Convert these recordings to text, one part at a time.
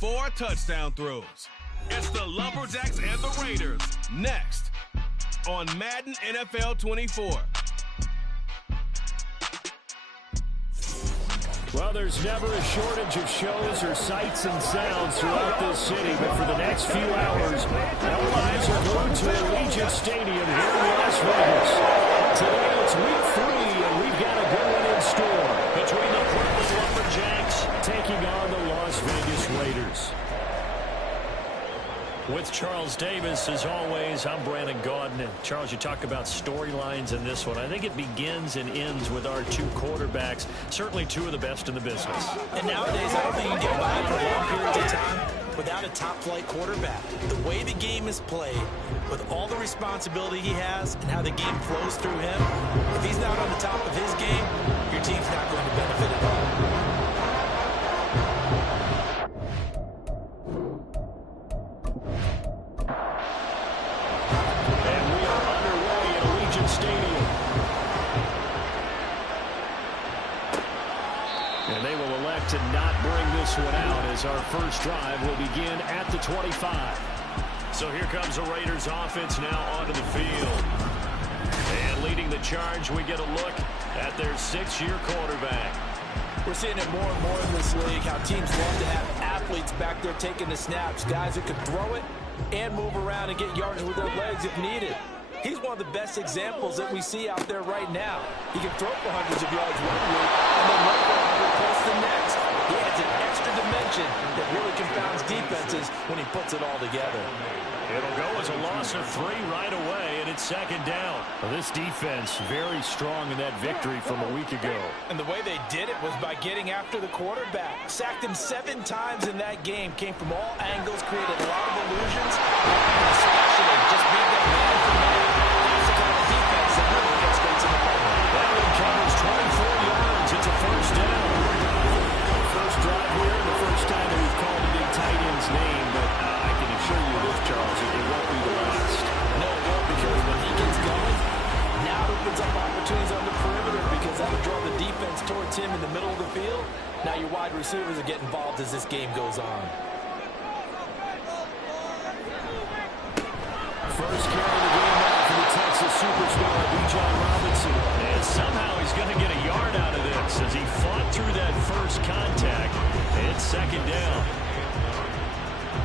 4 touchdown throws. It's the Lumberjacks and the Raiders next on Madden NFL 24. Well, there's never a shortage of shows or sights and sounds throughout this city, but for the next few hours, all eyes are glued to Allegiant Stadium here in Las Vegas. Today it's week 3, and we've got a good one in store between the Portland Lumberjacks taking on the Las Vegas Raiders. With Charles Davis, as always, I'm Brandon Gaudin. And Charles, you talk about storylines in this one. I think it begins and ends with our 2 quarterbacks, certainly 2 of the best in the business. And nowadays, I don't think you can get by for long periods of time without a top-flight quarterback. The way the game is played, with all the responsibility he has and how the game flows through him, if he's not on the top of his game, your team's not going to benefit at all. To not bring this one out as our first drive will begin at the 25. So here comes the Raiders offense now onto the field. And leading the charge, we get a look at their 6-year quarterback. We're seeing it more and more in this league, how teams love to have athletes back there taking the snaps, guys who can throw it and move around and get yards with their legs if needed. He's one of the best examples that we see out there right now. He can throw for hundreds of yards one week and then run for 100 plus the next. He adds an extra dimension that really confounds defenses when he puts it all together. It'll go as a loss of 3 right away, and it's 2nd down. Well, this defense very strong in that victory from a week ago. And the way they did it was by getting after the quarterback. Sacked him 7 times in that game. Came from all angles, created a lot of illusions, and especially just beat that man for man. That's the kind of defense that really frustrates in the moment. That one covers 24 yards. It's a 1st down. First drive here, the first time that we've called a big tight end's name, but I can assure you this, Charles, it won't be the last. No, it won't, because when he gets going, now it opens up opportunities on the perimeter because that'll draw the defense towards him in the middle of the field. Now your wide receivers will get involved as this game goes on. First carry of the game now for the Texas superstar, Bijan Robinson. And somehow he's going to get a yard out of this as he fought through that first contact. It's 2nd down.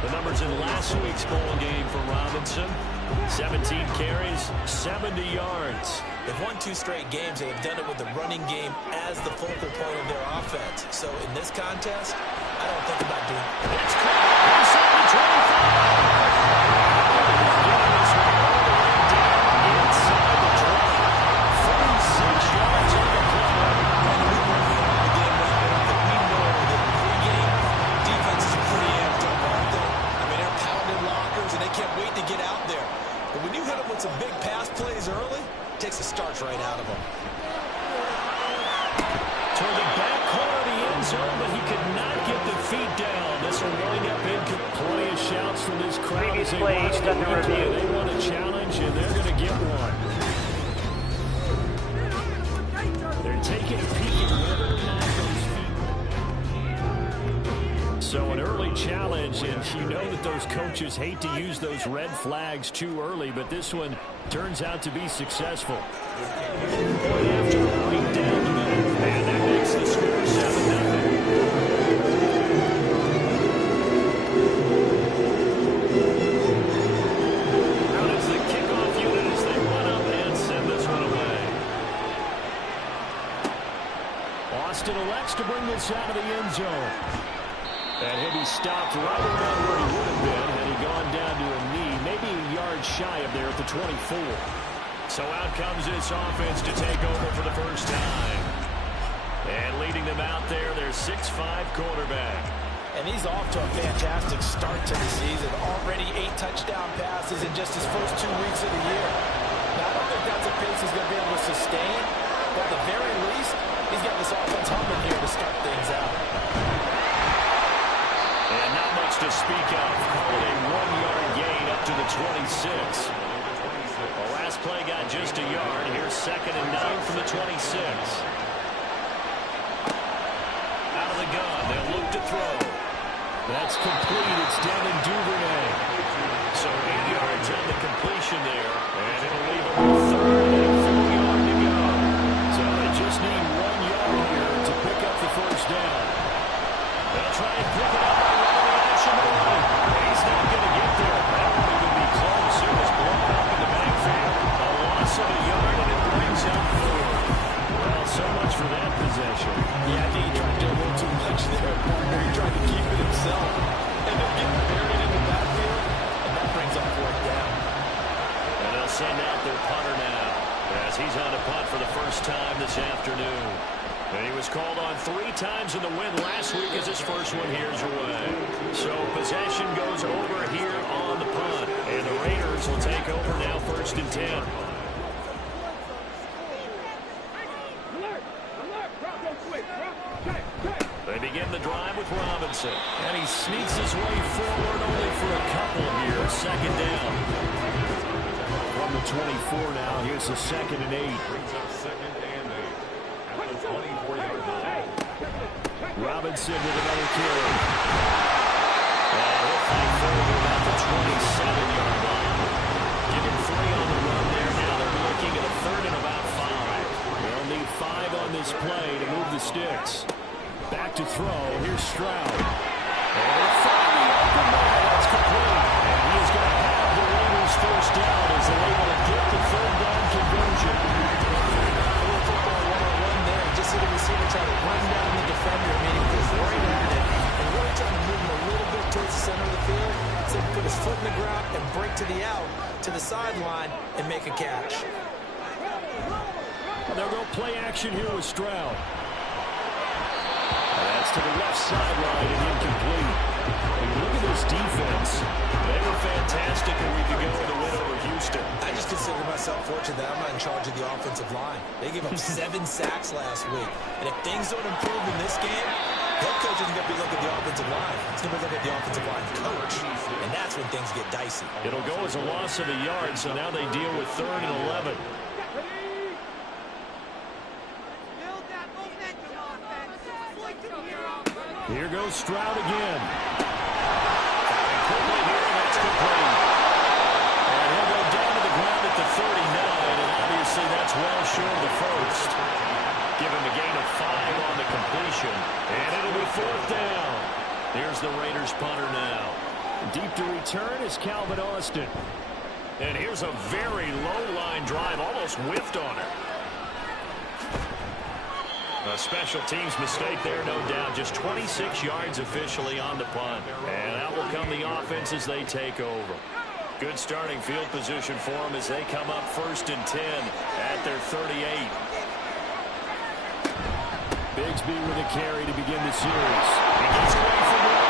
The numbers in last week's bowl game for Robinson. 17 carries, 70 yards. They've won 2 straight games. They have done it with the running game as the focal point of their offense. So in this contest, I don't think about doing it. It's caught inside the 25. Inside the 20. 46 yards on the play. And they can't wait to get out there. But when you hit them with some big pass plays early, it takes the starch right out of them. Toward the back corner of the end zone, but he could not get the feet down. This will wind up plenty of shouts from this crowd as they watch the review. They want a challenge, and they're going to get one. They're taking a peek at whether or not those feet. So an early challenge, and you know that those coaches hate to use those red flags too early, but this one turns out to be successful. After right down the middle, and that makes the score 7-0. Out is the kickoff unit as they run up and send this one away. Austin elects to bring this out of the end zone. And he'll be stopped right around where he would have been had he gone down to a knee, maybe a yard shy of there at the 24. So out comes this offense to take over for the first time. And leading them out there, their 6'5" quarterback. And he's off to a fantastic start to the season. Already 8 touchdown passes in just his first 2 weeks of the year. Now, I don't think that's a pace he's going to be able to sustain, but at the very least, he's got this offense humming here to start things out. And not much to speak of. Called a 1-yard gain up to the 26. The last play got just a yard. Here's 2nd and 9 from the 26. Out of the gun. They'll look to throw. That's complete. It's Devin Duvernay. So 8 yards on the completion there. And it'll leave them with third and 4 yards to go. So they just need 1 yard here to pick up the first down. They'll try and pick it up by running the action away. He's not going to get there. That won't even be close. It was blown up in the backfield. A loss of a yard, and it brings up 4. Well, so much for that possession. Yeah, I think he tried to do a little too much there. He tried to keep it himself. And they're getting buried in the backfield, and that brings up 4th down. And they'll send out their punter now, as he's on a punt for the first time this afternoon. And he was called on 3 times in the win last week as his first one here's away. So possession goes over here on the punt. And the Raiders will take over now 1st and 10. They begin the drive with Robinson. And he sneaks his way forward only for a couple here. 2nd down. From the 24 now, here's the 2nd and 8. Robinson with another carry. And he'll find forward about the 27-yard line. Give him 3 on the run there. Now they're looking at a 3rd and about 5. They'll need 5 on this play to move the sticks. Back to throw. Here's Stroud. And they'll find the open man. That's complete. And he is going to have the Raiders first down as they're able to get the 3rd down conversion. Just see the receiver try to run down the defender. I mean, he was right at it and really trying to move him a little bit towards the center of the field. So he put his foot in the ground and break to the out, to the sideline, and make a catch. They'll go play action here with Stroud. That's to the left sideline and incomplete. And look at this defense. They were fantastic a week ago in the win over Houston. I just consider myself fortunate that I'm not in charge of the offensive line. They gave up 7 sacks last week. And if things don't improve in this game, head coach isn't going to be looking at the offensive line. He's going to be looking at the offensive line coach. And that's when things get dicey. It'll go as a loss of a yard, so now they deal with 3rd and 11. Here goes Stroud again. Quickly here, and that's complete. And he'll go down to the ground at the 39, and obviously that's well short of the first. Give him a gain of 5 on the completion, and it'll be 4th down. Here's the Raiders punter now. Deep to return is Calvin Austin. And here's a very low-line drive, almost whiffed on it. A special teams mistake there, no doubt. Just 26 yards officially on the punt. And out will come the offense as they take over. Good starting field position for them as they come up 1st and 10 at their 38. Bigsby with a carry to begin the series. He gets away from one.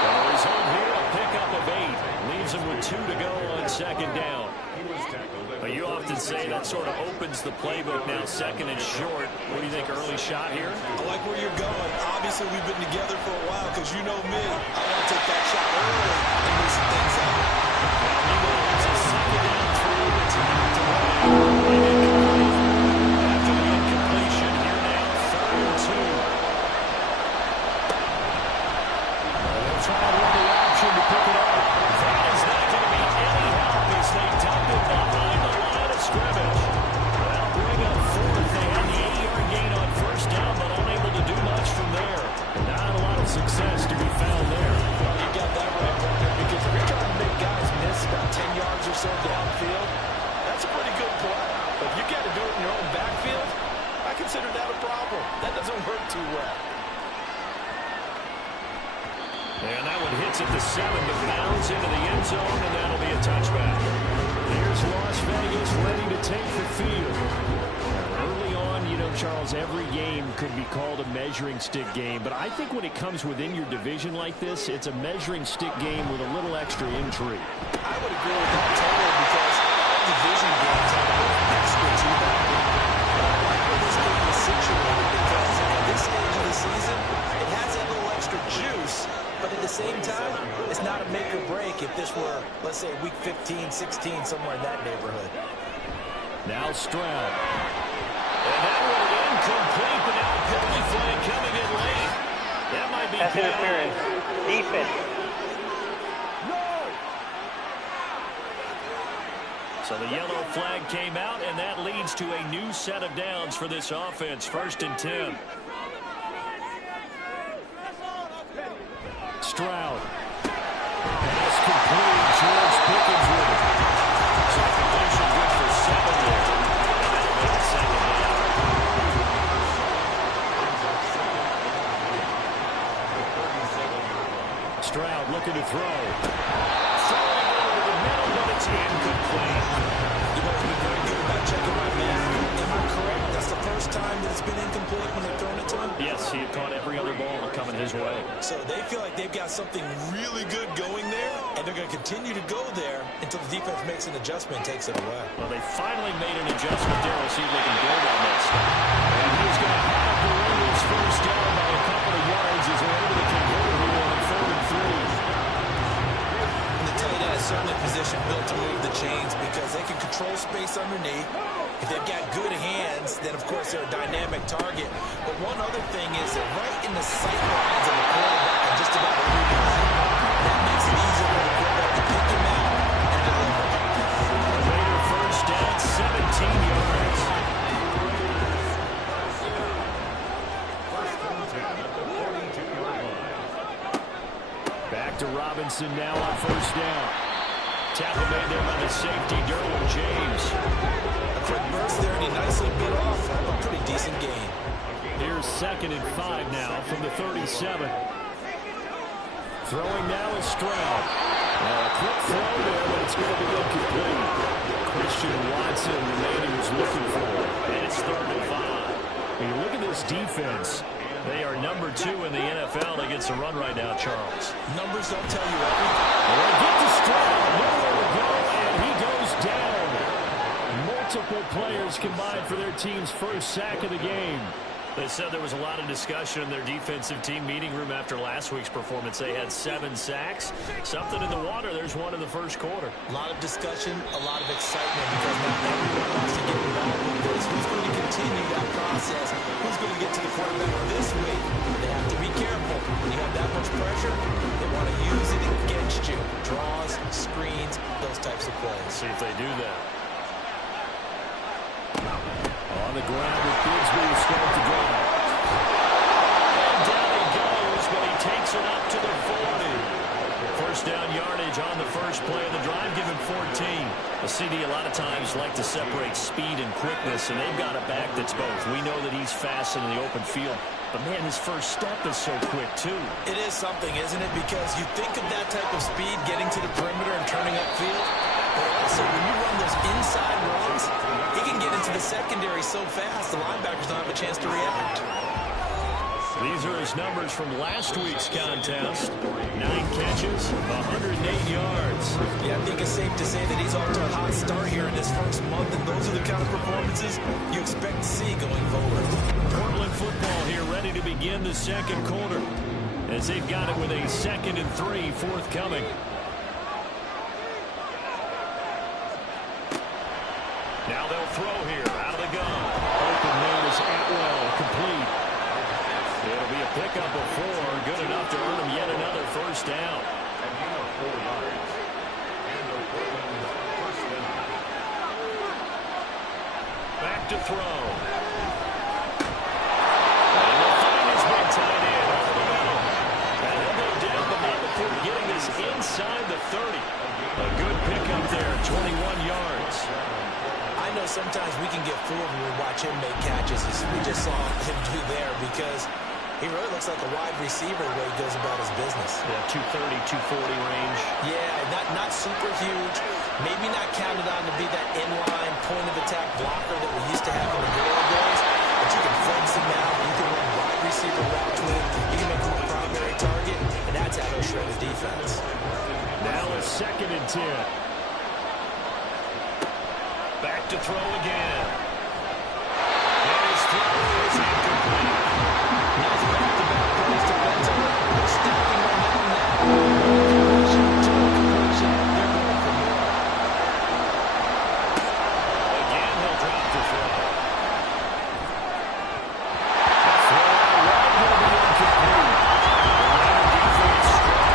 The result here, a pickup of 8. Leaves him with 2 to go on 2nd down. You often say that sort of opens the playbook now, 2nd and short. What do you think, early shot here? I like where you're going. Obviously, we've been together for a while because you know me. I want to take that shot early and move some things up. Meanwhile, it's a 2nd and 3. It's not to run. After the incompletion, here now, 3rd and 2. They'll try to run the option to pick it up. That is not going to be any help as they dump it behind the line of scrimmage. That'll bring up 4th. They had the 8-yard gain on 1st down, but unable to do much from there. Not a lot of success to be found there. Well, you got that right, Warner, because if you're trying to make guys miss about 10 yards or so downfield, that's a pretty good play. But if you got to do it in your own backfield, I consider that a problem. That doesn't work too well. And that one hits at the 7, but bounds into the end zone, and that'll be a touchback. Here's Las Vegas ready to take the field. Early on, you know, Charles, every game could be called a measuring stick game, but I think when it comes within your division like this, it's a measuring stick game with a little extra intrigue. I would agree with that totally because division games have a little extra to them. But I like where this game is situated because at this stage of the season, it has that little extra juice. But at the same time, it's not a make or break if this were, let's say, week 15, 16, somewhere in that neighborhood. Now Stroud. And that one incomplete, but now a penalty flag coming in late. That might be pass interference. defense. So the yellow flag came out, and that leads to a new set of downs for this offense. 1st and 10. Stroud. Pass complete. George Pickens with it. So completion good for 7 there. And that'll make it 2nd down. Stroud looking to throw. Throwing over the middle, but it's incomplete. You know, he's been very good about checking my math. Am I correct? That's the first time that it's been incomplete when they've thrown it to him? Yes, he had caught every other ball coming his way. So they feel like they've got something really good going there, and they're going to continue to go there until the defense makes an adjustment and takes it away. Well, they finally made an adjustment there. We'll see if they can build on this. And he's going to have the Raiders first down by a couple of yards as they're able to convert here on 4th and 3. And the tight end is certainly a position built to move the chains because they can control space underneath. If they've got good hands, then of course they're a dynamic target. But one other thing is they're right in the sight lines of the quarterback and just about every play. That makes it easier for the quarterback to pick him out and deliver. The Raider first down, 17 yards. Back to Robinson now on 1st down. Tackle made there by the safety, Derwin James. A quick burst there, and he nicely bit off a pretty decent gain. Here's 2nd and 5 now from the 37. Throwing now is Stroud. A quick throw there, but it's going to be incomplete. Christian Watson, the man he was looking for. And it's 3rd and 5. When you look at this defense, they are number 2 in the NFL against the run right now, Charles. Numbers don't tell you everything. They get to Stroud, nowhere to go, and he goes down. Multiple players combined for their team's first sack of the game. They said there was a lot of discussion in their defensive team meeting room after last week's performance. They had 7 sacks. Something in the water. There's one in the first quarter. A lot of discussion, a lot of excitement because now everyone wants to get involved with this. Who's going to continue that process? Who's going to get to the quarterback this week? They have to be careful. When you have that much pressure, they want to use it against you. Draws, screens, those types of plays. See if they do that. On the ground with Bigsby to start the drive. And down he goes, but he takes it up to the 40. First down yardage on the first play of the drive, given 14. The CD a lot of times like to separate speed and quickness, and they've got a back that's both. We know that he's fast in the open field, but man, his first step is so quick too. It is something, isn't it? Because you think of that type of speed getting to the perimeter and turning upfield, but also when you run those inside runs, he can get into the secondary so fast the linebackers don't have a chance to react. These are his numbers from last week's contest. 9 catches, 108 yards. Yeah, I think it's safe to say that he's off to a hot start here in his first month, and those are the kind of performances you expect to see going forward. Portland football here ready to begin the second quarter as they've got it with a 2nd and 3 forthcoming. Now they'll throw here out of the gun. Open man is Atwell, complete. It'll be a pickup of 4, good enough to earn him yet another first down. Back to throw. And the fight has been tied in over the middle. And he'll go down, but not before getting this inside the 30. A good pickup there, 21 yards. I know sometimes we can get fooled when we watch him make catches, as we just saw him do there, because he really looks like a wide receiver the way he goes about his business. Yeah, 230, 240 range. Yeah, not super huge. Maybe not counted on to be that inline point-of-attack blocker that we used to have in the good old days, but you can flex him out. You can run wide receiver routes with him. You can make him a primary target, and that's how he'll shred the defense. Now a 2nd and 10. Back to throw again. And his throw is incomplete. Nice back-to-back plays defensively. They're stacking momentum now. Completion to completion. They're going for more. Again, he'll drop the throw. The throw out wide will be incomplete. The defense strong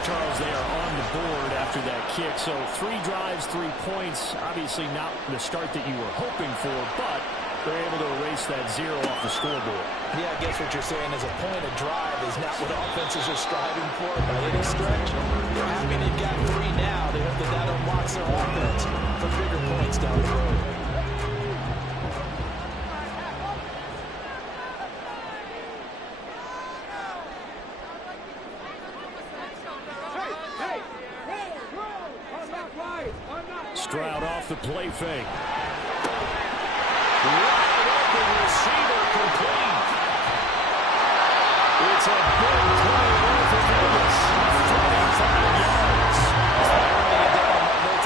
Charles, they are on the board after that kick. So 3 drives, 3 points. Obviously not the start that you were hoping for, but they're able to erase that 0 off the scoreboard. Yeah, I guess what you're saying is a point of drive is not what offenses are striving for by any stretch. They're happy they've got 3 now. They hope that unlocks their offense for bigger points down the road. Stroud off the play fake. Wide open receiver complete. It's a big play for Vegas. 35 yards.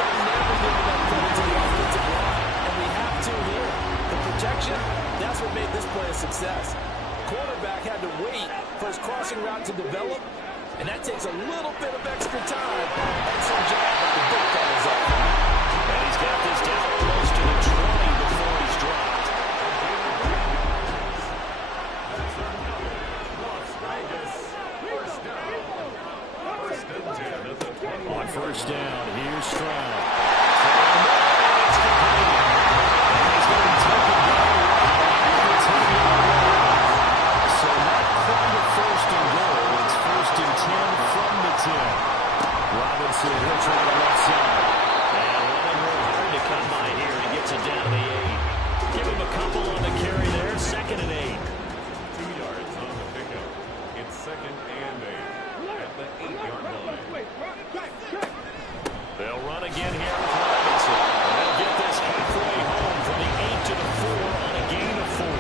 I'm never giving up credit to the offensive line, and we have to here. The protection, that's what made this play a success. Quarterback had to wait for his crossing route to develop, and that takes a little bit of extra time. Excellent job by the big fellas up front. And he's got this down close to the 20 before he's dropped. On first down, here's Stroud. It's complete. And he's going to take it down right at the 10-yard line. So not quite a first and goal. It's first and 10 from the 10. Robinson will try the left side. To come by here, he gets it down to the 8. Give him a couple on the carry there, 2nd and 8. 2 yards on the pickup. It's 2nd and 8 at the 8-yard line. They'll run again here with Robinson. They'll get this halfway home from the 8 to the 4 on a gain of 4.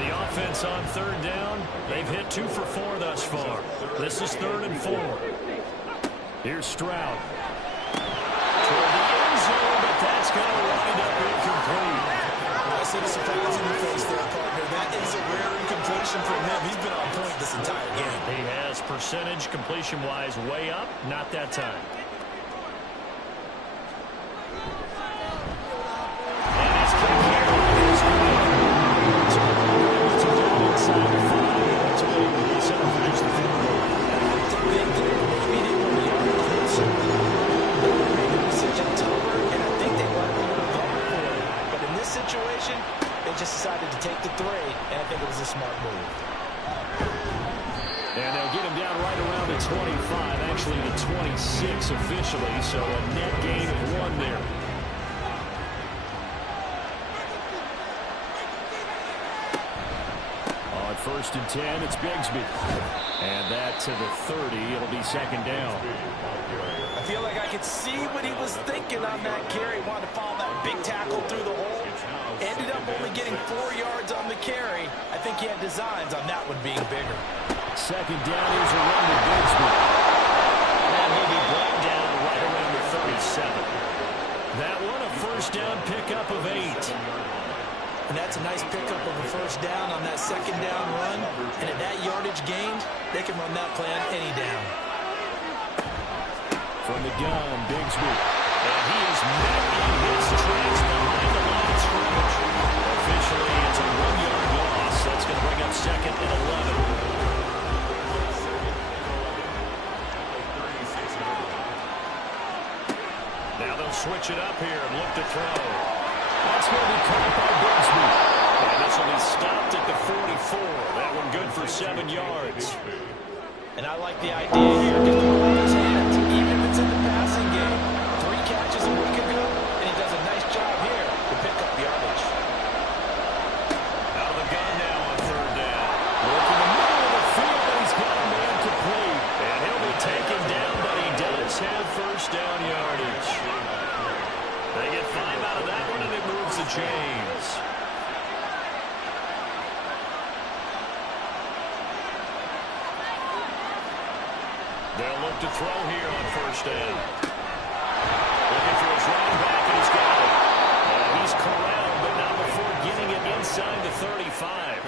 The offense on 3rd down, they've hit 2 for 4 thus far. This is 3rd and 4. Here's Stroud. That's going to wind up incomplete. I see the surprise in your face there, partner. That is a rare incompletion from him. He's been on point this entire game. He has percentage completion-wise way up. Not that time. And his kick here is good. So it's a down inside the 5. That's what he set up for just the field goal. It's a big deal. Maybe they were the other closer. They made the decision tougher, and I think they likely would have gone for it. But in this situation, they just decided to take the 3, and I think it was a smart move. And they'll get him down right around the 25, actually the 26 officially, so a net gain of 1 there. On 1st and 10, it's Bigsby. And that to the 30, it'll be 2nd down. I feel like I could see what he was thinking on that carry. Wanted to follow that big tackle through the hole. Ended up only getting 4 yards on the carry. I think he had designs on that one being bigger. 2nd down, here's a run to Bigsby. And he'll be brought down right around the 37. That one, a 1st down pickup of 8. And that's a nice pickup of a 1st down on that 2nd down run. And at that yardage gained, they can run that play on any down. From the gun, Bigsby. And he is met in his tracks behind the line of scrimmage. Officially, it's a 1-yard loss. That's going to bring up 2nd and 11. Now they'll switch it up here and look to throw. That's going to be caught by Bigsby. And this will be stopped at the 44. That one good for 7 yards. And I like the idea here because the ball in his hands, even if it's in the passing game. 3 catches a week ago, and he does a nice job here to pick up yardage. Out of the gun now on 3rd down. Look in the middle of the field, and he's got a man complete. And he'll be taken down, but he does have 1st down yardage. They get 5 out of that one, and it moves the chains. They'll look to throw here on 1st down. Looking for his running back, and he's got it. And he's corralled, but not before getting it inside the 35.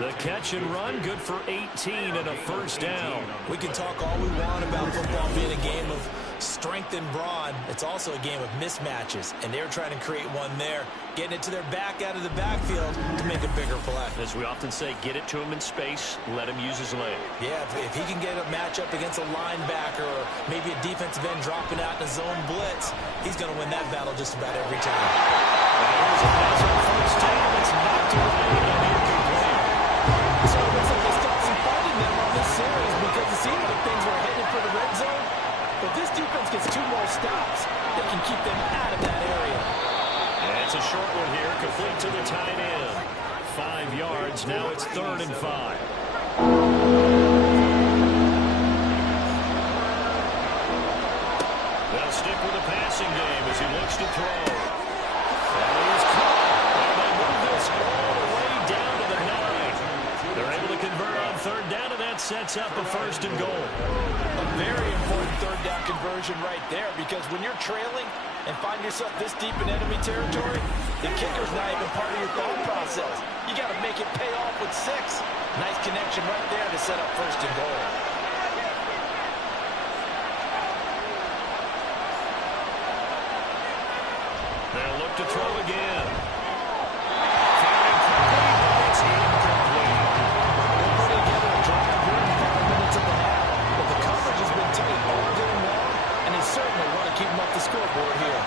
The catch and run, good for 18 and a 1st down. We can talk all we want about football being a game of strength and brawn. It's also a game of mismatches, and they're trying to create one there, getting it to their back out of the backfield to make a bigger play. As we often say, get it to him in space, let him use his leg. Yeah, if he can get a matchup against a linebacker or maybe a defensive end dropping out in a zone blitz, he's going to win that battle just about every time. There's a pass on first down. It's knocked away and incomplete. So it looks like they stopped some fighting them on this series because it seemed like things were headed for the red zone. But this defense gets 2 more stops, they can keep them out of that area. And it's a short one here, complete to the tight end. 5 yards, now it's 3rd and 5. They'll stick with the passing game as he looks to throw. And he is caught. And they move this all the way down to the 9. They're able to convert on 3rd down, and that sets up a 1st and goal. A very important 3rd down conversion right there, because when you're trailing and find yourself this deep in enemy territory, the kicker's not even part of your thought process. You got to make it pay off with 6. Nice connection right there to set up 1st and goal. They'll look to throw again. Firing quickly, but it's incomplete. They're putting together a drive here in 5 minutes of the half, but the coverage has been tight all game long, and they certainly want to keep them off the scoreboard here.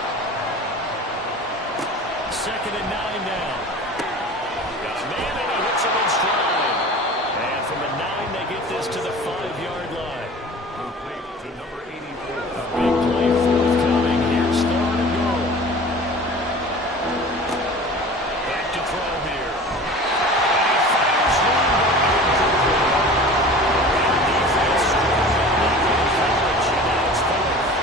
2nd and 9 now. Got a man, and he hits him in stride. And from the 9, they get this to the 5-yard line. A big play forthcoming. Here's 3rd and goal. Back to throw here. And he fires one, but incomplete. And defense strong enough to coverage, and now it's 4th.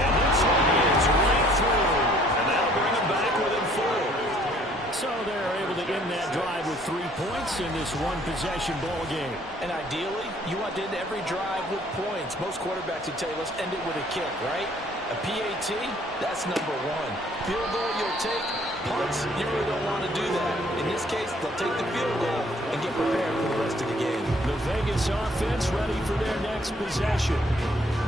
And this one is right through. And that'll bring them back within 4. So they're able to end that drive with 3 points in this one-possession ball game. And ideally, you want to end every drive with points. Most quarterbacks would tell you, let's end it with a kick, right? A PAT, that's number 1. Field goal, you'll take. Punts, you really don't want to do that. In this case, they'll take the field goal and get prepared for the rest of the game. The Vegas offense ready for their next possession.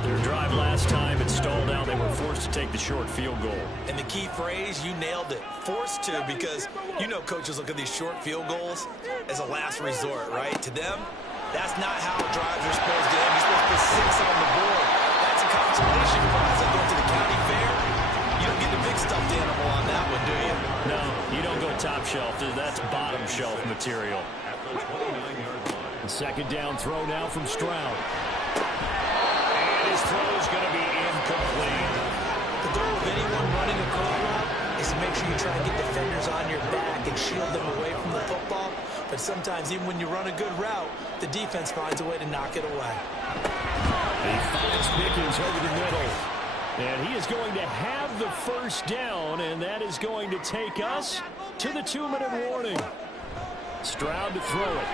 Their drive last time, it stalled out. They were forced to take the short field goal. And the key phrase, you nailed it. Forced to, because you know coaches look at these short field goals as a last resort, right? To them, that's not how drives are supposed to end. You're supposed to put 6 on the board. That's a consolation prize. Like going to the county fair, you don't get the big stuffed animal on that one, do you? No, you don't go top shelf. That's bottom shelf material. The 2nd down throw now from Stroud. And his throw is going to be incomplete. The goal of anyone running a curl route is to make sure you try to get defenders on your back and shield them away from the football. But sometimes, even when you run a good route, the defense finds a way to knock it away. He finds Pickens over the middle. And he is going to have the 1st down, and that is going to take us to the 2-minute warning. Stroud to throw it.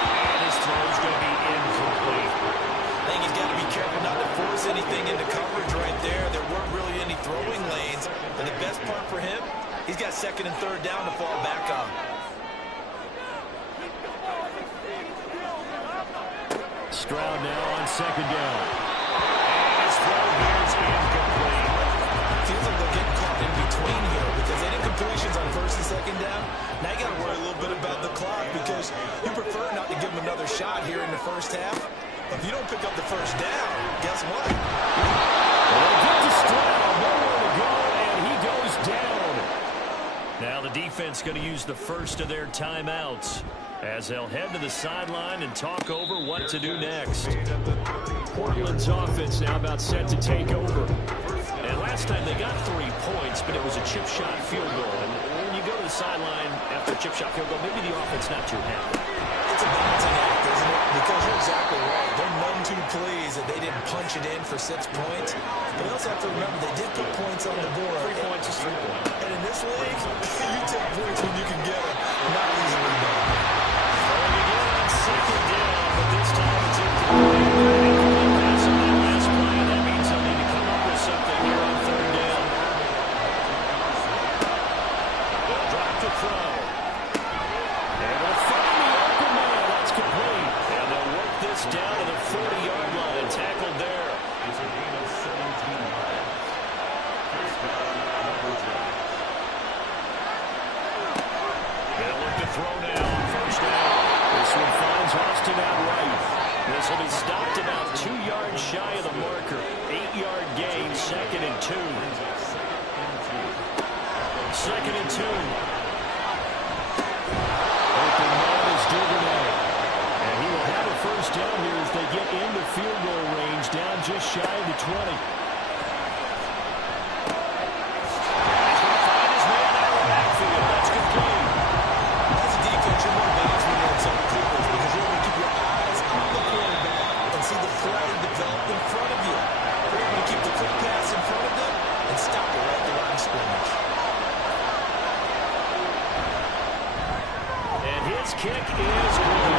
And his throw is going to be incomplete. I think he's got to be careful not to force anything into coverage right there. There weren't really any throwing lanes. And the best part for him, he's got 2nd and 3rd down to fall back on. Stroud now on 2nd down. And his throw here is incomplete. Feels like they're getting caught in between here because they did completions on 1st and 2nd down. Now you got to worry a little bit about the clock because you prefer not to give them another shot here in the 1st half. If you don't pick up the 1st down, guess what? Well, they get to Stroud, nowhere to go, and he goes down. Now the defense going to use the first of their timeouts as they'll head to the sideline and talk over what to do next. Portland's offense now about set to take over. And last time they got 3 points, but it was a chip shot field goal. And when you go to the sideline after a chip shot field goal, maybe the offense not too happy. It's a balancing act, isn't it? Because you're exactly right. They're none too pleased that they didn't punch it in for 6 points. But they also have to remember they did put points on the board. 3 points is 3 points. And in this league, you take points when you can get them. Not easily done. Throwing again on 2nd down, but this time it's incomplete. Pass on that last play, and that means they'll need to come up with something here on 3rd down. They'll drop to throw. field goal range, down just shy of the 20. He's going to find his man out of the backfield. That's complete. As a defense, you're more advanced when you're in zone coverage because you're able to keep your eyes on the quarterback and see the play develop in front of you. You're able to keep the quick pass in front of them and stop it right at the line of scrimmage. And his kick is good.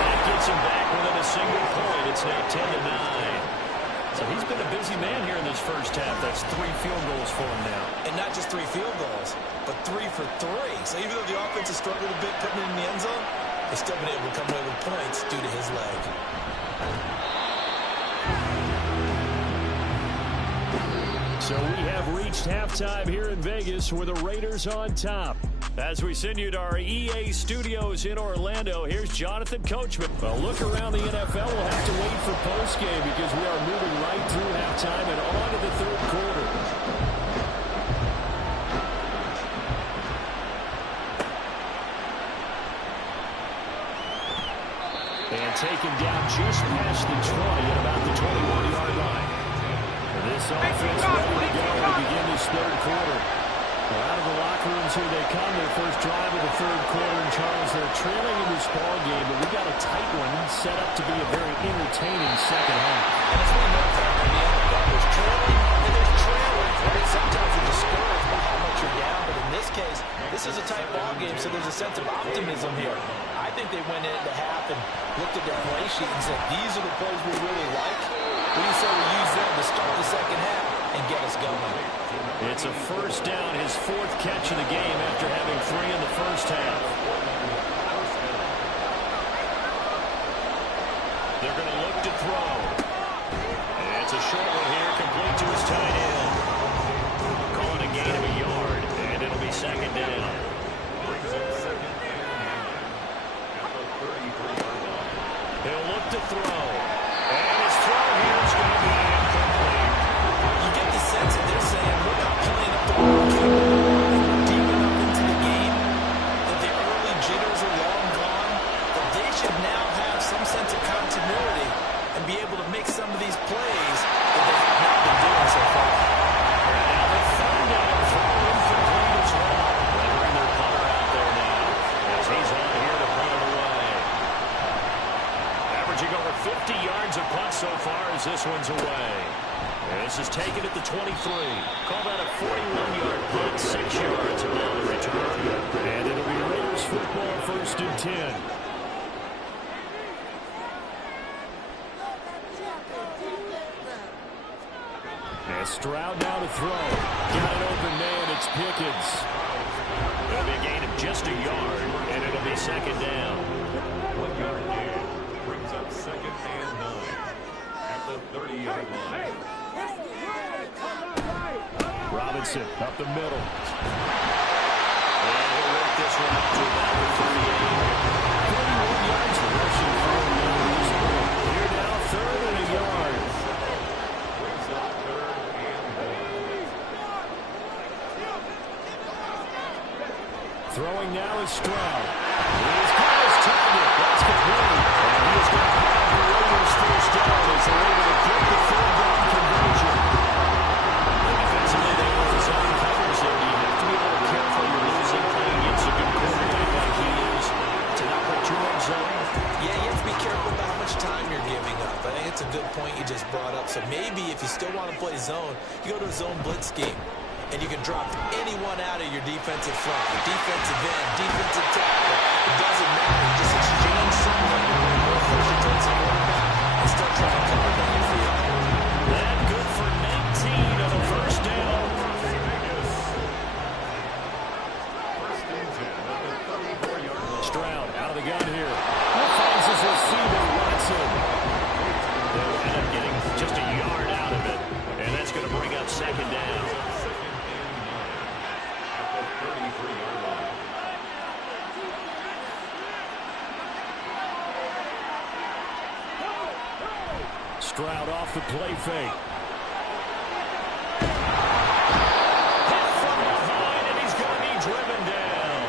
That gets him back within a single point. It's now 10-9. So he's been a busy man here in this first half. That's 3 field goals for him now. And not just 3 field goals, but 3 for 3. So even though the offense has struggled a bit putting it in the end zone, they've still been able to come away with points due to his leg. So we have reached halftime here in Vegas with the Raiders on top. As we send you to our EA studios in Orlando, here's Jonathan Coachman. Well, look around the NFL. We'll have to wait for postgame because we are moving right through halftime and on to the third quarter. And taken down just past the 20 at about the 21-yard line. And this offense ready to go to begin this third quarter. Well, out of the locker rooms here they come, their first drive of the third quarter. And Charles, they're trailing in this ball game, but we got a tight one set up to be a very entertaining second half. And it's one more time in the NFL, there's trailing and there's trailing. Right? Sometimes you're discouraged by how much you're down, but in this case, this is a tight ball game, so there's a sense of optimism here. I think they went into half and looked at their play sheet and said, these are the plays we really like. We say we use them to start the second half and get us going. It's a first down, his 4th catch of the game after having 3 in the first half. They're going to look to throw. And it's a short one here, complete to his tight end. Calling a gain of a yard, and it'll be second down. He'll look to throw. And his throw here is going to be incomplete. You get the sense that they're saying, we're not playing up the ball deep enough into the game, that the early jitters are long gone, that they should now have some sense of continuity and be able to make some of these plays that they have not been doing so far. Now the third down throw incomplete as well. They bring their punter out there now as he's on here to punt it away. Averaging over 50 yards a punt so far as this one's away. This is taken at the 23. Call that a 41-yard punt, 6 yards along the return. And it'll be Raiders football, 1st and 10. And Stroud now to throw. Got an open man, it's Pickens. It'll be a gain of just a yard, and it'll be second down. 1 yard gain brings up 2nd and 9 at the 38 line. Robinson up the middle. And he'll work this one up to about the 38. 31 yards for rushing for him. Here now, 3rd and a yard. Brings up 3rd and 1. Throwing now is Stroud. He's got his target. That's complete. And he is going to have the Raiders first down as they're able to get the 3rd down conversion. Defensively, they were in zone coverage there. You have to be a little careful. You're losing playing against a good quarterback like he is to not put you in zone. Yeah, you have to be careful about how much time you're giving up. I think it's a good point you just brought up. So maybe if you still want to play zone, you go to a zone blitz scheme. And you can drop anyone out of your defensive front, defensive end, defensive tackle. It doesn't matter. You just exchange someone to bring more pressure towards the quarterback and start trying to cover down the field. That good for 19 on the first down. Stroud out of the gun here. Finds his receiver, Watson. They'll end up getting just a yard out of it. And that's going to bring up second down. Stroud off the play fake. Hit from behind, and he's going to be driven down.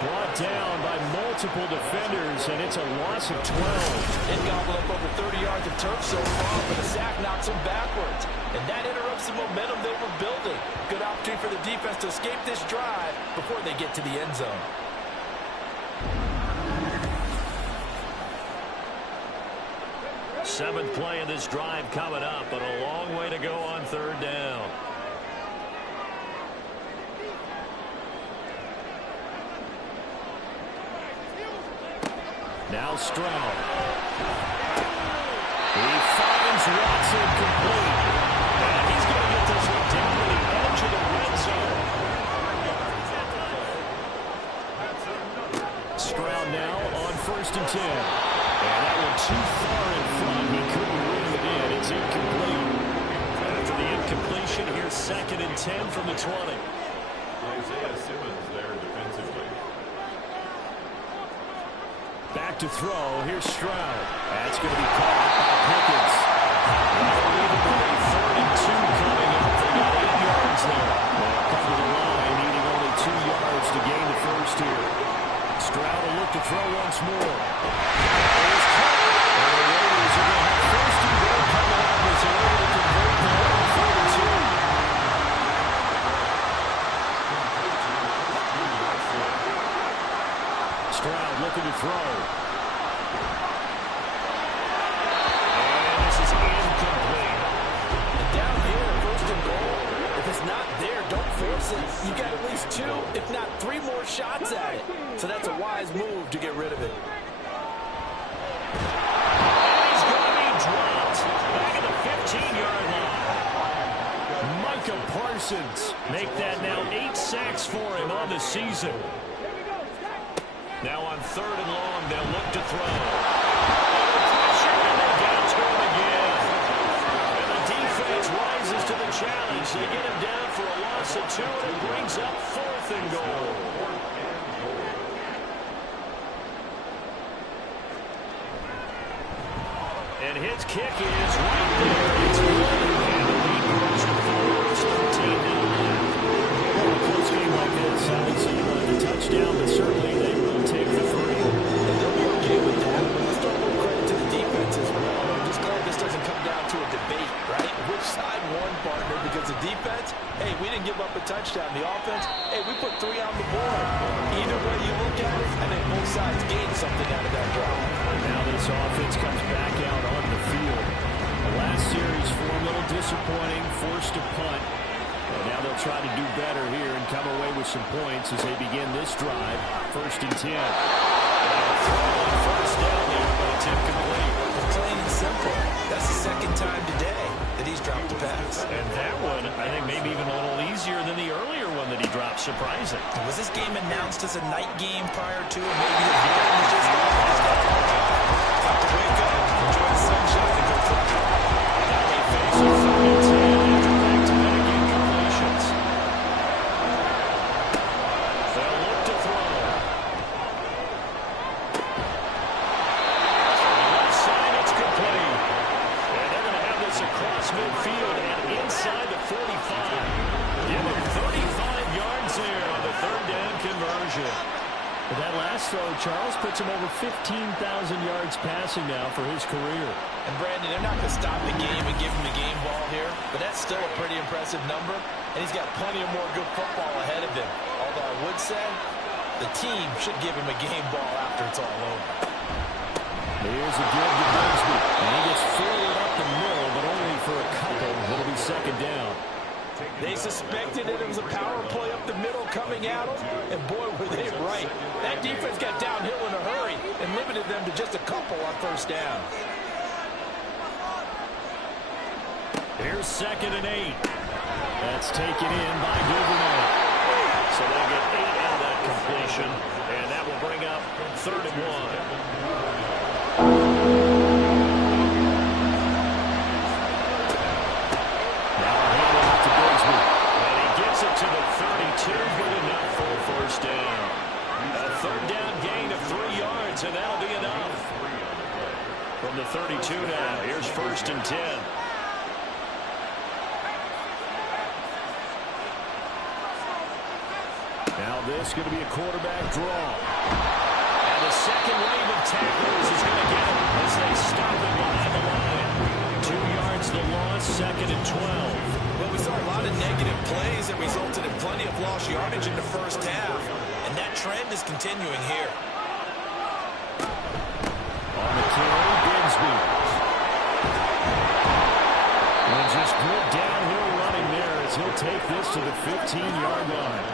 Brought down by multiple multiple defenders, and it's a loss of 12. It gobbled up over 30 yards of turf so far, but the sack knocks them backwards. And that interrupts the momentum they were building. Good opportunity for the defense to escape this drive before they get to the end zone. Seventh play of this drive coming up, but a long way to go on third down. Now Stroud. He finds Watson complete. And he's going to get this one down to the edge of the red zone. Stroud now on 1st and 10. And that one too far in front. He couldn't reel it in. It's incomplete. After the incompletion, here's 2nd and 10 from the 20. Isaiah Simmons there defensively. Back to throw. Here's Stroud. That's going to be caught by Pickens. Unbelievable. 3rd and 2 coming up. They got 8 yards there. They'll come to the line, needing only 2 yards to gain the first here. Stroud will look to throw once more. There's caught. And the Raiders are going to have 1st and goal coming up as they're able to convert the 3rd and 2. Stroud looking to throw. And this is incomplete. And down here, 1st and goal. If it's not there, don't force it. You got at least 2, if not 3 more shots at it. So that's a wise move to get rid of it. And he's going to be dropped back at the 15-yard line. Micah Parsons make that now 8 sacks for him on the season. Now on 3rd and long, they'll look to throw. Pressure, and they get to him again. And the defense rises to the challenge. They get him down for a loss of 2, and it brings up 4th and goal. And his kick is right there. It's good. And the lead grows to 4. It's 13 now left. A close game like this, obviously you want the touchdown, but certainly they will take the 3. They'll be okay with that. Let's throw a little credit to the defense as well. I'm just glad this doesn't come down to a debate, right? Which side won, partner? Because the defense, hey, we didn't give up a touchdown. The offense, hey, we put 3 on the board. Either way you look at it, I think both sides gained something out of that drive. Now this offense comes back out on the field. The last series for a little disappointing, forced to punt. And now they'll try to do better here and come away with some points as they begin this drive. 1st and 10. First down there, but it's incomplete. Plain and simple. That's the 2nd time today that he's dropped a pass. And that one, I think, maybe even a little easier than the earlier one that he dropped. Surprising. Was this game announced as a night game prior to it? Maybe the game was just time to wake up, enjoy the sunshine, and go play. Now they face a 3rd and 10 after back-to-back incompletions. They'll look to throw. Left side, it's complete. And they're going to have this across midfield and inside the 45. Give them 35 yards there on the 3rd down conversion. But that last throw, Charles, puts him over 15,000 yards passing now for his career. And Brandon, they're not going to stop the game and give him the game ball here, but that's still a pretty impressive number, and he's got plenty of more good football ahead of him. Although I would say the team should give him a game ball after it's all over. Here's a give to Bigsby, and he gets forward up the middle, but only for a couple. It'll be 2nd down. They suspected that it was a power play up the middle coming at them, and boy, were they right. That defense got downhill in a hurry and limited them to just a couple on 1st down. Here's 2nd and 8. That's taken in by Duvernay. So they'll get 8 out of that completion, and that will bring up 3rd and 1. To the 32, good enough for a 1st down. A 3rd down gain of 3 yards, and that'll be enough. From the 32 now, here's 1st and 10. Now this going to be a quarterback draw. And the second wave of tacklers is going to get him as they stop him behind the line. 2 yards the loss, 2nd and 12. Well, we saw a lot of negative plays that resulted in plenty of lost yardage in the first half, and that trend is continuing here. On the carry, Bigsby. And just good downhill running there as he'll take this to the 15-yard line.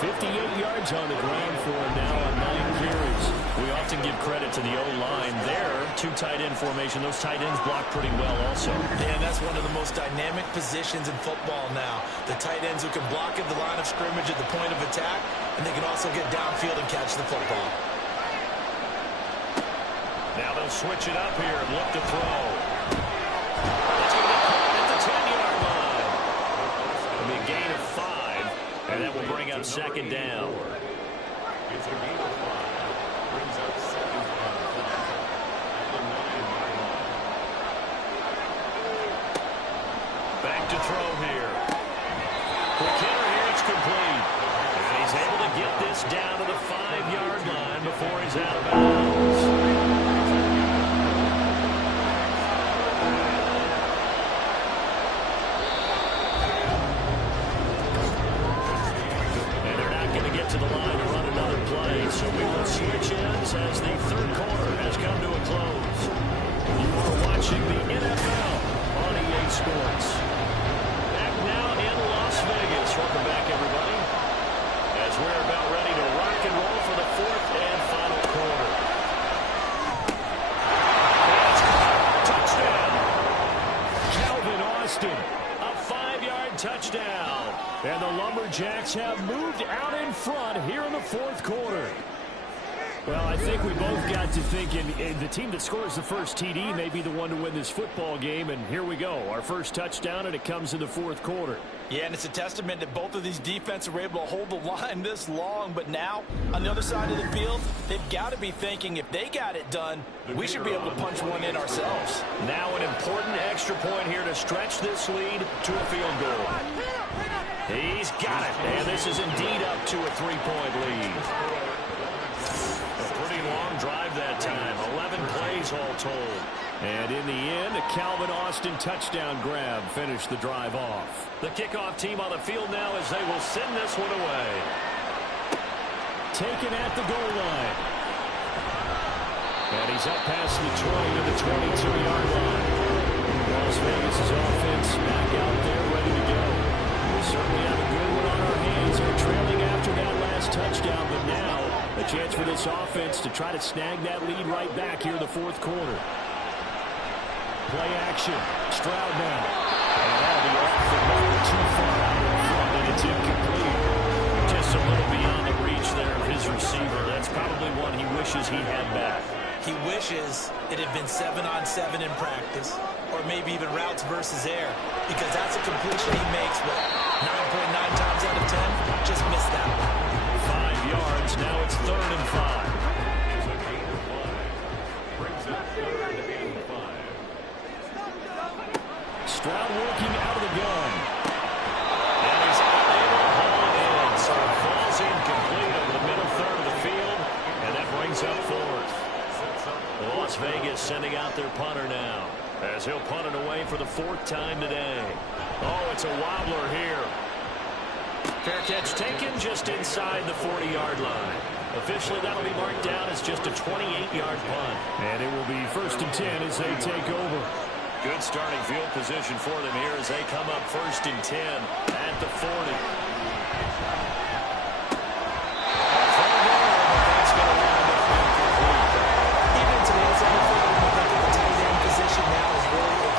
58 yards on the ground for him now on 9 carries. We often give credit to the O-line there. 2 tight end formation. Those tight ends block pretty well also. And that's one of the most dynamic positions in football now. The tight ends who can block at the line of scrimmage at the point of attack, and they can also get downfield and catch the football. Now they'll switch it up here and look to throw. It's going to be caught at the 10-yard line. It'll be a gain of 5, and that will bring up 2nd down. It's a gain of 5. Brings up 2nd and 5 at the 9-yard line. Back to throw here. Quick hitter here, it's complete. And he's able to get this down to the 5-yard line before he's out of bounds. To the line to run another play, so we will switch ends as the 3rd quarter has come to a close. You are watching the NFL on EA Sports. Back now in Las Vegas. Welcome back, everybody, as we're about ready to rock and roll for the 4th and final quarter. Touchdown! Calvin Austin, a 5-yard touchdown. And the Lumberjacks have moved out in front here in the 4th quarter. Well, I think we both got to thinking the team that scores the first TD may be the one to win this football game. And here we go. Our first touchdown, and it comes in the 4th quarter. Yeah, and it's a testament that both of these defenses were able to hold the line this long. But now, on the other side of the field, they've got to be thinking if they got it done, we should be able to punch one in ourselves. Now an important extra point here to stretch this lead to a field goal. He's got it, and this is indeed up to a 3-point lead. A pretty long drive that time, 11 plays all told. And in the end, a Calvin Austin touchdown grab finished the drive off. The kickoff team on the field now as they will send this one away. Taken at the goal line. And he's up past the 20 to the 22-yard line. Las Vegas' offense back out there ready to go. We certainly have a good one on our hands. They're trailing after that last touchdown, but now a chance for this offense to try to snag that lead right back here in the 4th quarter. Play action. Stroud now. And that'll be off the mark too far out in front, and it's incomplete. Just a little beyond the reach there of his receiver. That's probably one he wishes he had back. He wishes it had been 7-on-7 in practice, or maybe even routes versus air, because that's a completion he makes, but 9.9 times out of 10, just missed that one. 5 yards, now it's 3rd and 5. It's a gain of 5. Brings up 3rd and 5. Stroud working out of the gun. And he's unable to haul it in, so it falls incomplete over the middle third of the field, and that brings up 4th. Las Vegas sending out their punter now, as he'll punt it away for the 4th time today. Oh, it's a wobbler here. Fair catch taken just inside the 40-yard line. Officially, that'll be marked down as just a 28-yard punt. And it will be 1st and 10 as they take over. Good starting field position for them here as they come up 1st and 10 at the 40. Even in today's NFL, I think the tight end position now is really a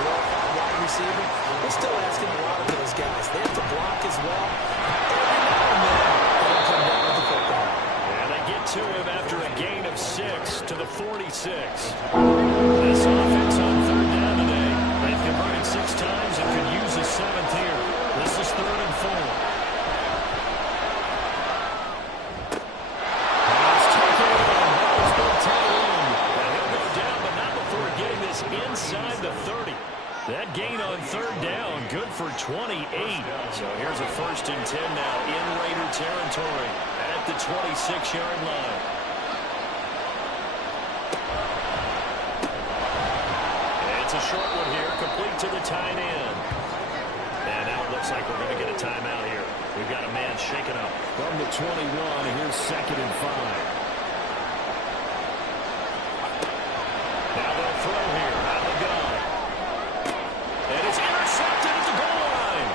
wide receiver. We're still asking a lot of those guys. They have to block as well. Every now and then, they're going to come down with the football. And they get to him after a gain of 6 to the 46. This offense on 3rd down today. They've converted 6 times and could use a 7th here. This is 3rd and 4. He's taken it on. Ball's been tied in. And he'll go down, but not before getting this inside the 30. That gain on 3rd down, good for 28. So here's a 1st and 10 now in Raider territory at the 26-yard line. short one here, complete to the tight end. And now it looks like we're going to get a timeout here. We've got a man shaken up. From the 21, here's 2nd and 5. Now they'll throw here out of the gun. And it's intercepted at the goal line.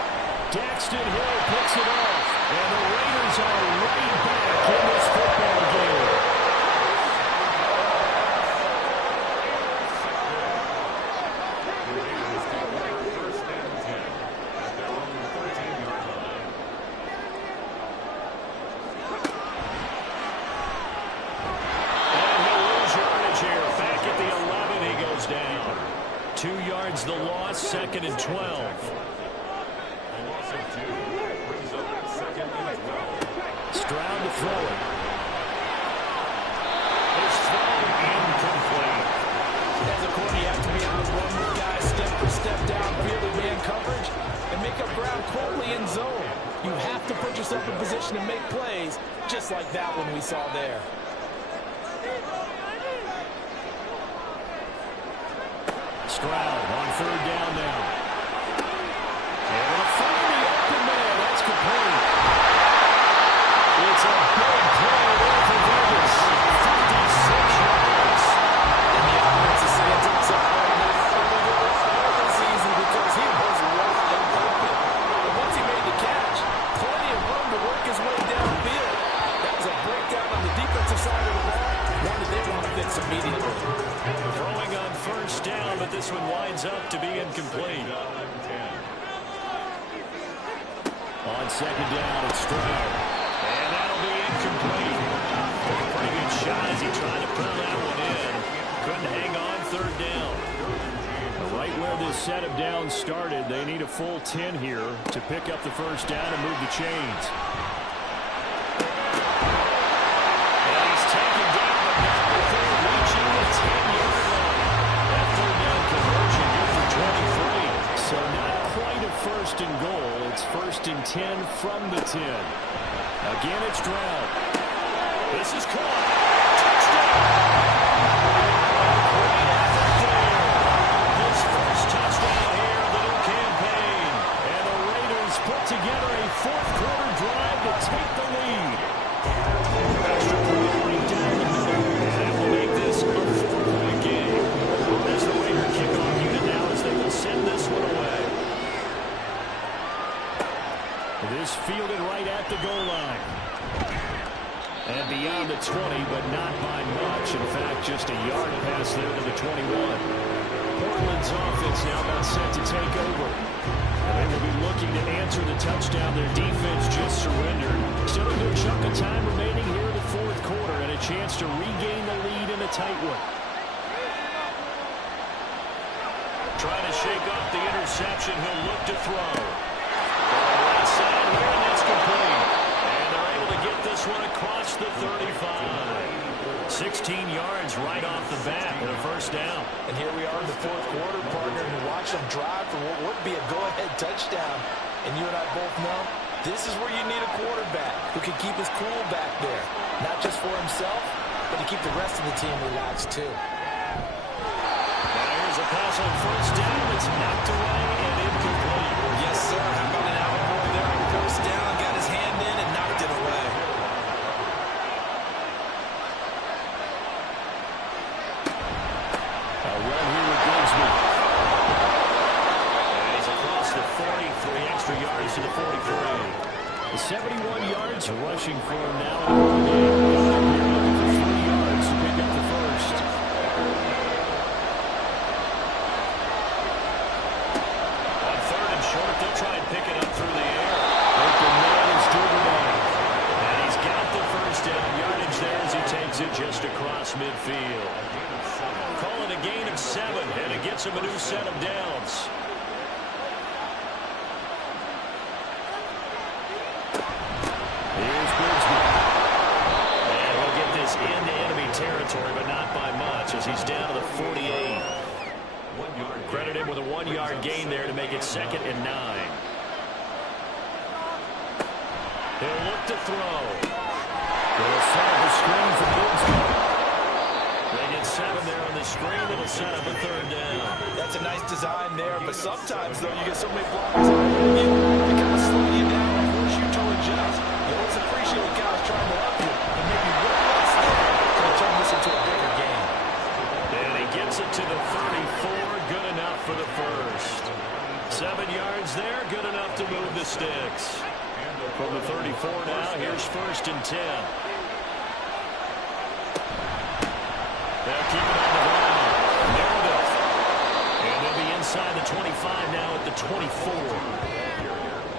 Daxton Hill picks it off. And the Raiders are right back in this football game. Down. 2 yards the loss, 2nd and 12. A loss of 2 brings up 2nd and 12. Stroud to throw it. His throw incomplete. As a corner, you have to be able to run with guys step for step downfield in man coverage and make up ground quickly in zone. You have to put yourself in position to make plays, just like that one we saw there. Stroud on 3rd down now. And a find the open man. That's complete. It's a big play there for Vegas. 56 yards. And the offense is saying to himself, this season because he was wide open. And once he made the catch, plenty of room to work his way downfield. That was a breakdown on the defensive side of the ball. One that they want to fix immediately. Throwing on 1st down, but this one winds up to be incomplete. On 2nd down, it's Stroud. And that'll be incomplete. Took a pretty good shot as he tried to pull that one in. Couldn't hang on 3rd down. Right where this set of downs started, they need a full 10 here to pick up the 1st down and move the chains. And he's taken down, but not before reaching the 10-yard line. That 3rd down conversion good for 23. So not quite a 1st and goal. It's 1st and 10 from the 10. Again, it's Stroud. This is caught. Touchdown. Great effort there. His first touchdown here of the new campaign. And the Raiders put together a 4th quarter drive to take the lead. Extra point right down the middle. And that will make this a 4-point game. As the Raider kickoff unit now as they will send this one away. This fielded right at the goal line. And beyond the 20, but not by much. In fact, just a yard pass there to the 21. Portland's offense now got set to take over. And they will be looking to answer the touchdown their defense just surrendered. Still a good chunk of time remaining here in the 4th quarter and a chance to regain the lead in a tight one. Trying to shake off the interception. He'll look to throw. Right side here, and that's complete. And they're able to get this one across the 35. 16 yards right off the bat and a 1st down. And here we are in the 4th quarter, partner, and watch them drive for what would be a go-ahead touchdown. And you and I both know this is where you need a quarterback who can keep his cool back there. Not just for himself, but to keep the rest of the team relaxed too. Now here's a pass on 1st down. It's knocked away and incomplete. Yes, sir. How about an out-of-boy there on 1st down? Got his hand in and knocked it away. A run here with Bigsby. And he's across the 40, 3 extra yards to the 43. 71 yards rushing for him now. Looking for 3 yards to pick up the 1st. On 3rd and short, they'll try and pick it up through the air. Open man is driven on. And he's got the 1st down yardage there as he takes it just across midfield. Calling a gain of 7, and it gets him a new set of downs. Here's Bigsby. And he'll get this into enemy territory, but not by much as he's down to the 48. Credit him with a 1-yard gain there to make it 2nd and 9. He'll look to throw. They'll set up a screen for Bigsby. They and 7 there on the screen. That'll set up a third down. That's a nice design there, but sometimes, though, you get so many blockers on you, they kind of slow you down and force you to adjust. You always appreciate the guys trying to help you, and maybe one less there can turn this into a bigger game. And he gets it to the 34. Good enough for the first. 7 yards there. Good enough to move the sticks. From the 34 now, here's 1st and 10. They'll keep it on the ground. Meredith. And they'll be inside the 25 now at the 24.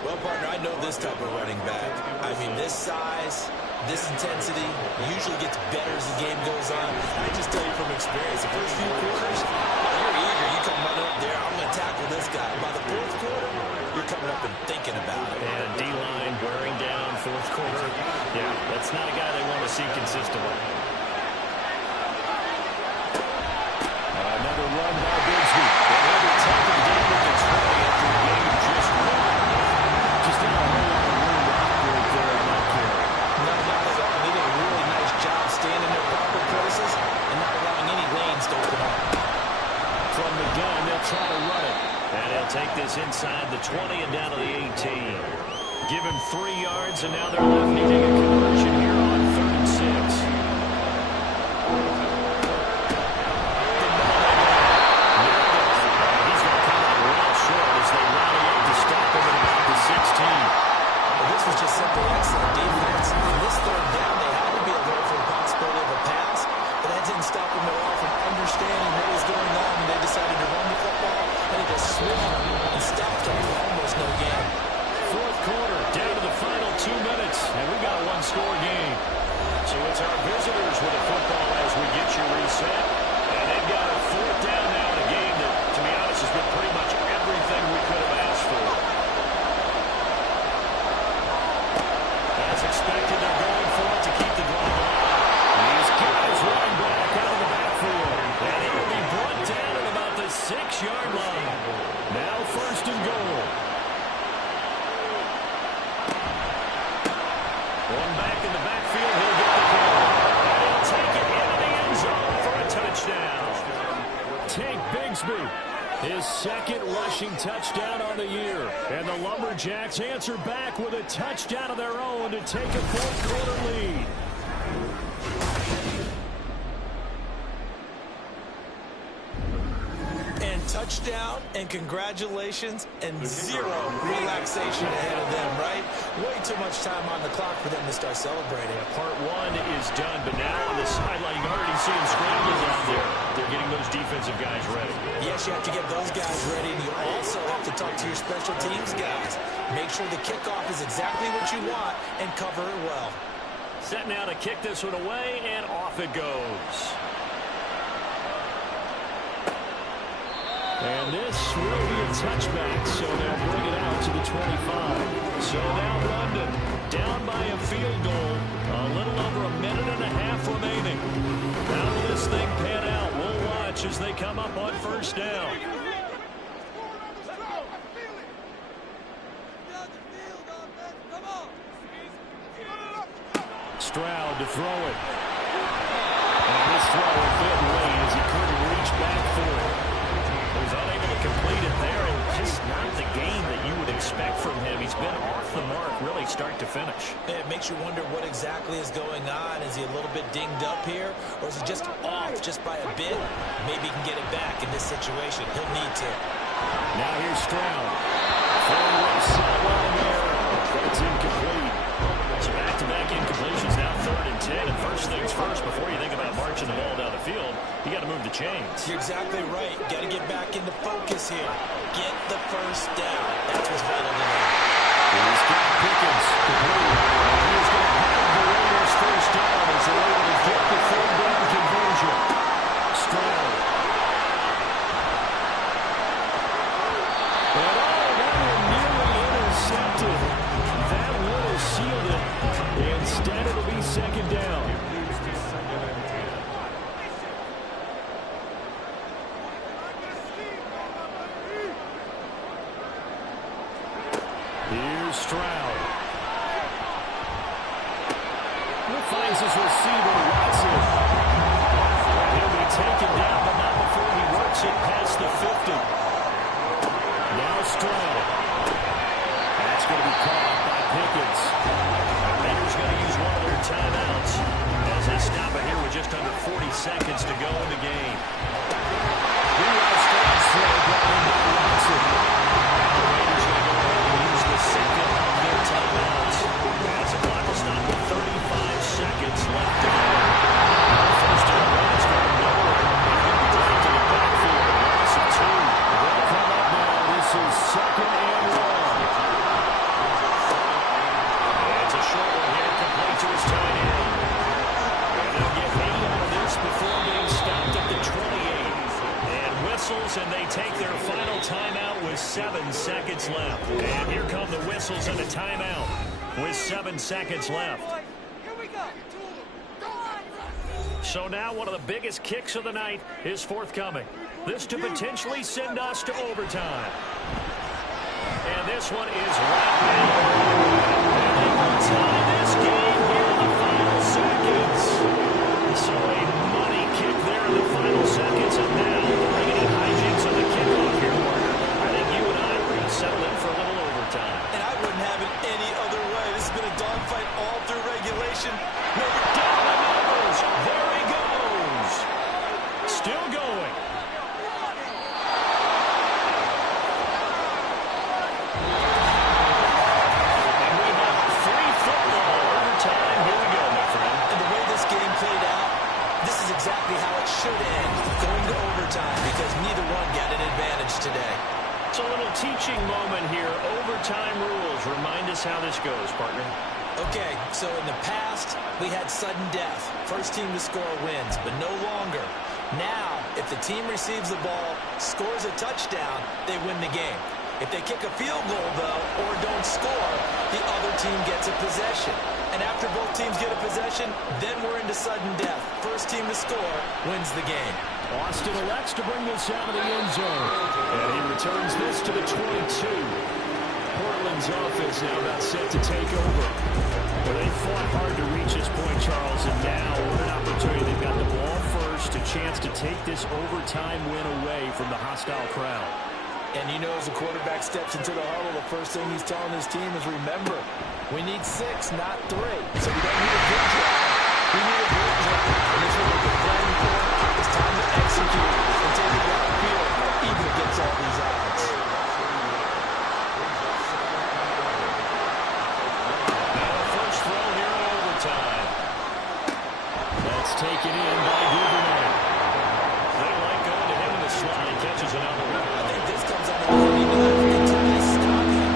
Well, partner, I know this type of running back. I mean, this size, this intensity usually gets better as the game goes on. I just tell you from experience, the first few quarters, you're eager. You come running up there, I'm going to tackle this guy. By the 4th quarter, you're coming up and thinking about it. And D-line wearing down 4th quarter. Yeah, that's not a guy they want to see consistently. Another run by Bigsby. And he'll be taken down at the 20 after a game just won. Just not a whole lot of room to operate there on that carry. No, not at all. They did a really nice job staying in their proper places and not allowing any lanes to open up. From the gun, they'll try to run it. And he'll take this inside the 20 and down to the 18. Give him 3 yards, and now they're left needing a conversion here on 3rd and 6. This was just simply excellent defense. On this 3rd down, they had to be alert for the possibility of a pass, but that didn't stop them at all from understanding what was going on, and they decided to run the football, and it just switched and stopped them for almost no gain. 4th quarter, down to the final 2 minutes, and we got a 1-score game. So it's our visitors with the football as we get you reset, and they've got a 4th down now in a game that, to be honest, has been pretty much everything we could have asked for. As expected, they're going for it to keep the drive alive. These guys running back out of the backfield. And it will be brought down at about the 6-yard line. Now 1st and goal. One back in the backfield. He'll get the goal. And he'll take it into the end zone for a touchdown. Tank Bigsby. His 2nd rushing touchdown on the year. And the Lumberjacks answer back with a touchdown of their own to take a 4th quarter lead. And touchdown, and congratulations, and 0 relaxation ahead of them, right? Way too much time on the clock for them to start celebrating. Part 1 is done, but now on the sideline, you can already see them scrambling out there. They're getting those defensive guys ready. Yes, you have to get those guys ready, and you also have to talk to your special teams guys. Make sure the kickoff is exactly what you want and cover it well. Set now to kick this one away, and off it goes. And this will be a touchback, so they'll bring it out to the 25. So now London down by a field goal. A little over a minute and a half remaining. How will this thing pan out? We'll watch as they come up on 1st down. Stroud to throw it. And this throw a bit late as he couldn't reach back for it. He was unable to complete it there, and just not the game that you would expect from him. He's been off the mark really start to finish. It makes you wonder what exactly is going on. Is he a little bit dinged up here, or is he just off just by a bit? Maybe he can get it back in this situation. He'll need to. Now here's Stroud. Full left sideline there, but it's incomplete. So back-to-back incompletions, now 3rd and 10. And first things first, before you think about marching the ball down the field, you got to move the chains. You're exactly right. Got to get back into focus here. Get the 1st down. That's what's vital to know. He's got Pickens complete. And he's going to have the Raiders 1st down as they're able to get the 3rd down conversion. Stroud. And that one nearly intercepted. That would have sealed it. Instead, it'll be 2nd down. Here's Stroud. He finds his receiver, Watson. He'll be safety. Now Stroud. That's going to be caught by Pickens. The Raiders going to use one of their timeouts as they stop it here with just under 40 seconds to go in the game. Meanwhile, Stroud's throw brought in by Watson. The Raiders going to go ahead and use the second of their timeouts. As the clock will stop with 35 seconds left to go. First down run is going nowhere. He's going to be dragged to the backfield. A loss of 2. They'll come up now. This is second and 1. It's a short one here, complete to his tight end. And they'll get 8 out of this before being stopped at the 28. And whistles, and they take their final timeout with 7 seconds left. And here come the whistles and a timeout with 7 seconds left. So now one of the biggest kicks of the night is forthcoming. This to potentially send us to overtime. And this one is right now. And they will tie this game here in the final seconds. So a money kick there in the final seconds. And now the beginning hijinks of the kickoff here, Mark. I think you and I are going to settle in for a little overtime. And I wouldn't have it any other way. This has been a dogfight all through regulation. Down the numbers. There he goes. Still going. And we have free football overtime. Here we go, my friend. And the way this game played out, this is exactly how it should end, going to overtime, because neither one got an advantage today. It's a little teaching moment here. Overtime rules. Remind us how this goes, partner. Okay, so in the past, we had sudden death. First team to score wins, but no longer. Now, if the team receives the ball, scores a touchdown, they win the game. If they kick a field goal, though, or don't score, the other team gets a possession. And after both teams get a possession, then we're into sudden death. First team to score wins the game. Austin elects to bring this out of the end zone. And he returns this to the 22. Portland's offense now about set to take over. Well, they fought hard to reach this point, Charles, and now with an opportunity. They've got the ball first, a chance to take this overtime win away from the hostile crowd. And you know, as the quarterback steps into the huddle, the first thing he's telling his team is, remember, we need 6, not 3. So we don't need a good drive. We need a great drive. And this is what we're planning for. It's time to execute and take it downfield, even against all these odds. Taken in by Gouvernail. They like going to him in the slot. He catches another one. I think this comes out of the until they stop him.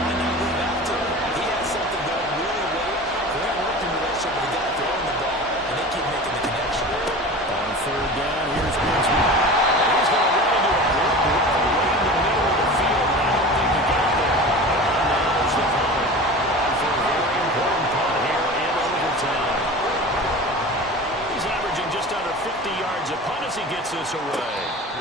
Why not move after him? He has something going really late. Great working relationship with the guy throwing the ball, and they keep making the connection. On third down, here's Grigsby. He's going to run into a block right in the middle of the field. I don't think he got there. And now there's the punt. On for a very important punt here in overtime. Just under 50 yards a punt as he gets this away.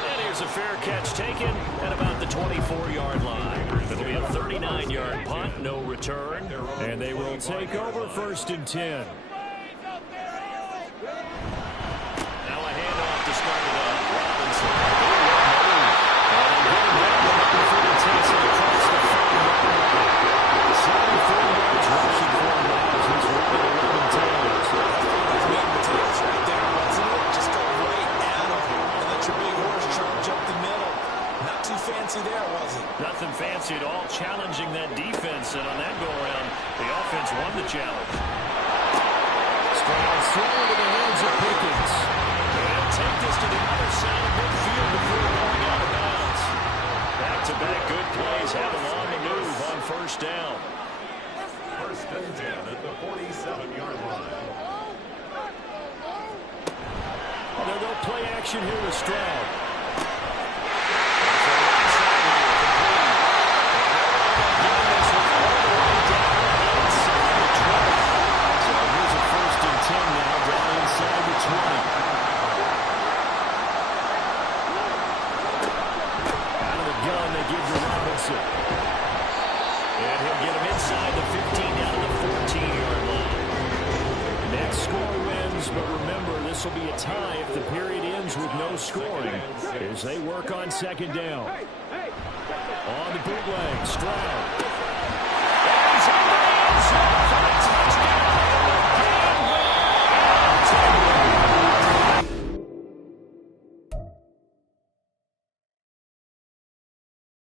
And here's a fair catch taken at about the 24-yard line. It'll be a 39-yard punt, no return. And they will take over 1st and 10. Now a handoff to start it up. Robinson. And they get him down the line before he takes it across the 5-yard line. 74 yards rushing for him now as he's running 11 tails. Potatoes right there, wasn't it? Just go right at him and let your big horse jump the middle. Not too fancy there, was it? Nothing fancy at all, challenging that defense, and on that go-around, the offense won the challenge. Stroud throw into the hands of Pickens. And take this to the other side of midfield before going out of bounds. Back-to-back good plays have him on the move on first down. 1st and 10 at the 47-yard line. They'll go play action here with Stroud. So here's a 1st and 10 now, down inside the 20. Out of the gun, they give to Robinson. And he'll get him inside the 15 down to the 14-yard line. Next score wins wins, but remember, this will be a tie if the period ends with no scoring as they work on second down. On the bootleg, Stroud.